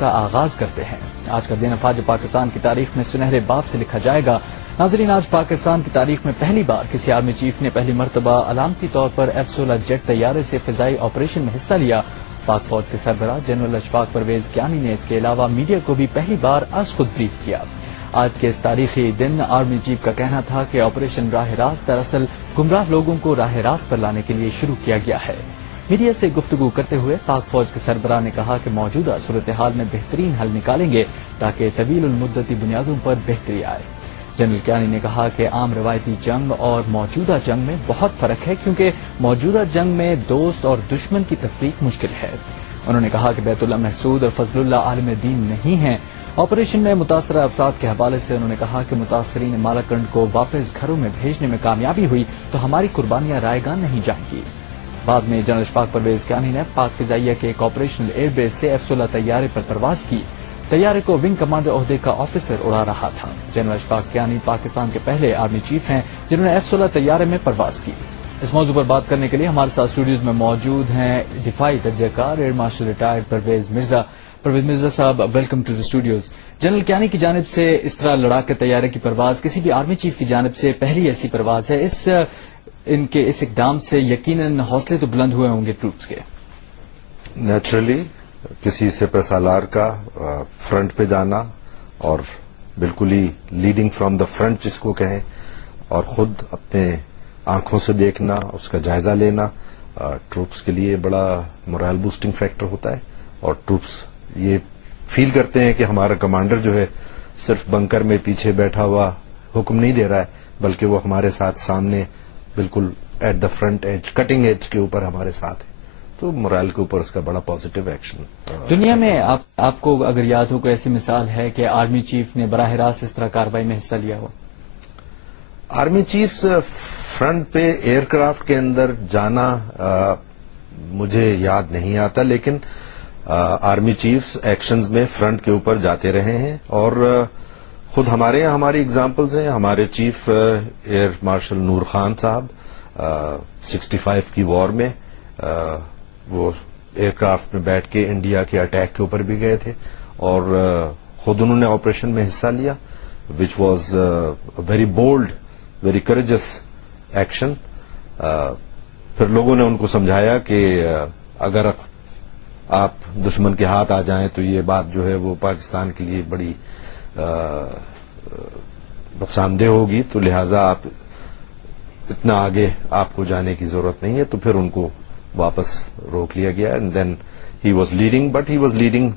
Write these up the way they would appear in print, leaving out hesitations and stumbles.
کا آغاز کرتے ہیں۔ آج کا دن افواج پاکستان کی تاریخ میں سنہرے باب سے لکھا جائے گا۔ ناظرین، آج پاکستان کی تاریخ میں پہلی بار کسی آرمی چیف نے پہلی مرتبہ علامتی طور پر F-16 جیٹ طیارے سے فضائی آپریشن میں حصہ لیا۔ پاک فوج کے سربراہ جنرل اشفاق پرویز کیانی نے اس کے علاوہ میڈیا کو بھی پہلی بار از خود بریف کیا۔ آج کے اس تاریخی دن آرمی چیف کا کہنا تھا کہ آپریشن راہ راست دراصل گمراہ لوگوں کو راہ راست پر لانے کے لیے شروع کیا گیا ہے۔ میڈیا سے گفتگو کرتے ہوئے پاک فوج کے سربراہ نے کہا کہ موجودہ صورتحال میں بہترین حل نکالیں گے تاکہ طویل المدتی بنیادوں پر بہتری آئے۔ جنرل کیانی نے کہا کہ عام روایتی جنگ اور موجودہ جنگ میں بہت فرق ہے، کیونکہ موجودہ جنگ میں دوست اور دشمن کی تفریق مشکل ہے۔ انہوں نے کہا کہ بیت اللہ محسود اور فضل اللہ عالم دین نہیں ہیں۔ آپریشن میں متاثرہ افراد کے حوالے سے انہوں نے کہا کہ متاثرین مالاکنڈ کو واپس گھروں میں بھیجنے میں کامیابی ہوئی تو ہماری قربانیاں رائے گاں نہیں جائیں گی۔ بعد میں جنرل اشفاق پرویز کیانی نے پاک فضائیہ کے ایک آپریشنل ایئر بیس سے F-16 طیارے پر پرواز کی۔ طیارے کو ونگ کمانڈر عہدے کا آفیسر اڑا رہا تھا۔ جنرل اشفاق کیانی پاکستان کے پہلے آرمی چیف ہیں جنہوں نے F-16 طیارے میں پرواز کی۔ اس موضوع پر بات کرنے کے لیے ہمارے ساتھ اسٹوڈیوز میں موجود ہیں دفاعی تجزیہ کار air marshal retired Pervez Mirza. Pervez Mirza صاحب، welcome to the studios. General Kayani کی جانب سے اس طرح لڑاکے طیارے کی پرواز کسی بھی آرمی چیف کی جانب سے پہلی ایسی پرواز ہے۔ ان کے اس اقدام سے یقیناً حوصلے تو بلند ہوئے ہوں گے ٹروپس کے۔ نیچرلی کسی سپہ سالار کا فرنٹ پہ جانا اور بالکل ہی لیڈنگ فرام دا فرنٹ جس کو کہیں، اور خود اپنے آنکھوں سے دیکھنا، اس کا جائزہ لینا ٹروپس کے لیے بڑا مورال بوسٹنگ فیکٹر ہوتا ہے، اور ٹروپس یہ فیل کرتے ہیں کہ ہمارا کمانڈر جو ہے صرف بنکر میں پیچھے بیٹھا ہوا حکم نہیں دے رہا ہے، بلکہ وہ ہمارے ساتھ سامنے بالکل at the front edge, cutting edge کے اوپر ہمارے ساتھ ہے، تو مورال کے اوپر اس کا بڑا پازیٹو ایکشن۔ دنیا میں آپ کو اگر یاد ہو کوئی ایسی مثال ہے کہ آرمی چیف نے براہ راست اس طرح کارروائی میں حصہ لیا ہو؟ آرمی چیف فرنٹ پہ ایئر کرافٹ کے اندر جانا مجھے یاد نہیں آتا، لیکن آرمی چیفز ایکشنز میں فرنٹ کے اوپر جاتے رہے ہیں، اور خود ہمارے یہاں ہماری اگزامپلز ہیں۔ ہمارے چیف ایئر مارشل نور خان صاحب 65 کی وار میں وہ ایئر کرافٹ میں بیٹھ کے انڈیا کے اٹیک کے اوپر بھی گئے تھے، اور خود انہوں نے آپریشن میں حصہ لیا، which was very bold, very courageous action. پھر لوگوں نے ان کو سمجھایا کہ اگر آپ دشمن کے ہاتھ آ جائیں تو یہ بات جو ہے وہ پاکستان کے لیے بڑی نقصان دہ ہوگی، تو لہذا آپ اتنا آگے آپ کو جانے کی ضرورت نہیں ہے، تو پھر ان کو واپس روک لیا گیا، and then he was leading, but he was leading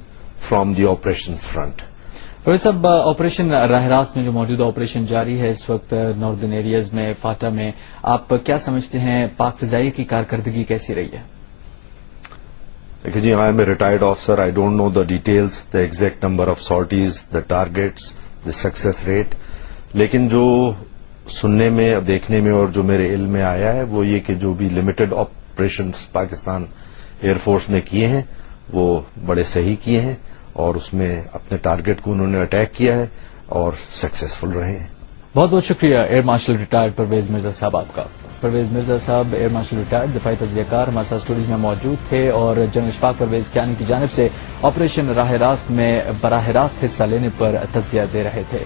from the operations front. Professor صاحب، آپریشن راہ راست میں جو موجودہ آپریشن جاری ہے اس وقت ناردرن ایریاز میں، فاٹا میں، آپ کیا سمجھتے ہیں پاک فضائیہ کی کارکردگی کیسی رہی ہے؟ دیکھیے جی، I am a retired officer, I don't know the details, the exact number of sorties, the targets, the success rate, لیکن جو سننے میں اور دیکھنے میں اور جو میرے علم میں آیا ہے وہ یہ کہ جو بھی limited operations Pakistan air force نے کیے ہیں وہ بڑے صحیح کیے ہیں، اور اس میں اپنے ٹارگیٹ کو انہوں نے اٹیک کیا ہے اور سکسیسفل رہے ہیں۔ بہت بہت شکریہ air marshal retired Pervez Mirza صاحب آپ کا۔ پرویز مرزا صاحب ایئر مارشل ریٹائرڈ دفاعی تجزیہ کار ہمارے ساتھ اسٹوڈیو میں موجود تھے، اور جنرل اشفاق پرویز کیانی کی جانب سے آپریشن راہ راست میں براہ راست حصہ لینے پر تجزیہ دے رہے تھے۔